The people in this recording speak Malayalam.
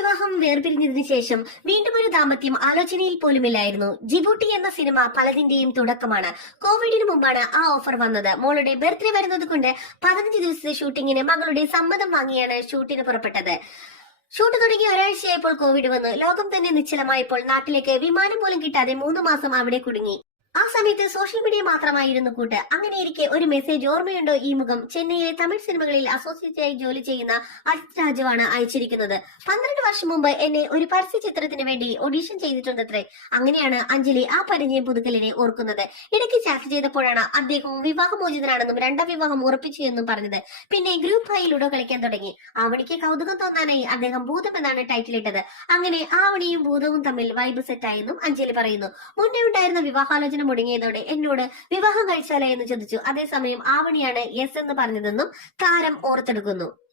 വിവാഹം വേർപിരിഞ്ഞതിനു ശേഷം വീണ്ടും ഒരു ദാമ്പത്യം ആലോചനയിൽ പോലുമില്ലായിരുന്നു. ജിബൂട്ടി എന്ന സിനിമ പലതിന്റെയും തുടക്കമാണ്. കോവിഡിന് മുമ്പാണ് ആ ഓഫർ വന്നത്. മോളുടെ ബർത്ത്ഡേ വരുന്നത് കൊണ്ട് പതിനഞ്ച് ദിവസത്തെ ഷൂട്ടിങ്ങിന് മകളുടെ സമ്മതം വാങ്ങിയാണ് ഷൂട്ടിന് പുറപ്പെട്ടത്. ഷൂട്ട് തുടങ്ങി ഒരാഴ്ചയായപ്പോൾ കോവിഡ് വന്നു. ലോകം തന്നെ നിശ്ചലമായപ്പോൾ നാട്ടിലേക്ക് വിമാനം പോലും കിട്ടാതെ മൂന്ന് മാസം അവിടെ കുടുങ്ങി. ആ സമയത്ത് സോഷ്യൽ മീഡിയ മാത്രമായിരുന്നു കൂട്ട്. അങ്ങനെയിരിക്കെ ഒരു മെസ്സേജ് ഓർമ്മയുണ്ടോ ഈ മുഖം? ചെന്നൈയിലെ തമിഴ് സിനിമകളിൽ അസോസിയേറ്റ് ആയി ജോലി ചെയ്യുന്ന അജിത് രാജുവാണ് അയച്ചിരിക്കുന്നത്. പന്ത്രണ്ട് വർഷം മുമ്പ് എന്നെ ഒരു പരസ്യ ചിത്രത്തിന് വേണ്ടി ഓഡീഷൻ ചെയ്തിട്ടുണ്ടത്രേ. അങ്ങനെയാണ് അഞ്ജലി ആ പരിചയം പുതുക്കലിനെ ഓർക്കുന്നത്. ഇടയ്ക്ക് ചാറ്റ് ചെയ്തപ്പോഴാണ് അദ്ദേഹവും വിവാഹമോചിതനാണെന്നും രണ്ടാം വിവാഹം ഉറപ്പിച്ചു എന്നും പറഞ്ഞത്. പിന്നെ ഗ്രൂപ്പ് ആയി ലുഡോ കളിക്കാൻ തുടങ്ങി. ആവണിക്ക് കൗതുകം തോന്നാനായി അദ്ദേഹം ഭൂതം എന്നാണ് ടൈറ്റിൽ ഇട്ടത്. അങ്ങനെ ആവണിയും ഭൂതവും തമ്മിൽ വൈബ് സെറ്റ് ആയെന്നും അഞ്ജലി പറയുന്നു. മുന്നേ ഉണ്ടായിരുന്ന വിവാഹാലോചന മുടങ്ങിയതോടെ എന്നോട് വിവാഹം കഴിച്ചാലേ എന്ന് ചോദിച്ചു. അതേസമയം ആവണിയാണ് യെസ് എന്ന് പറഞ്ഞതെന്നും താരം ഓർത്തെടുക്കുന്നു.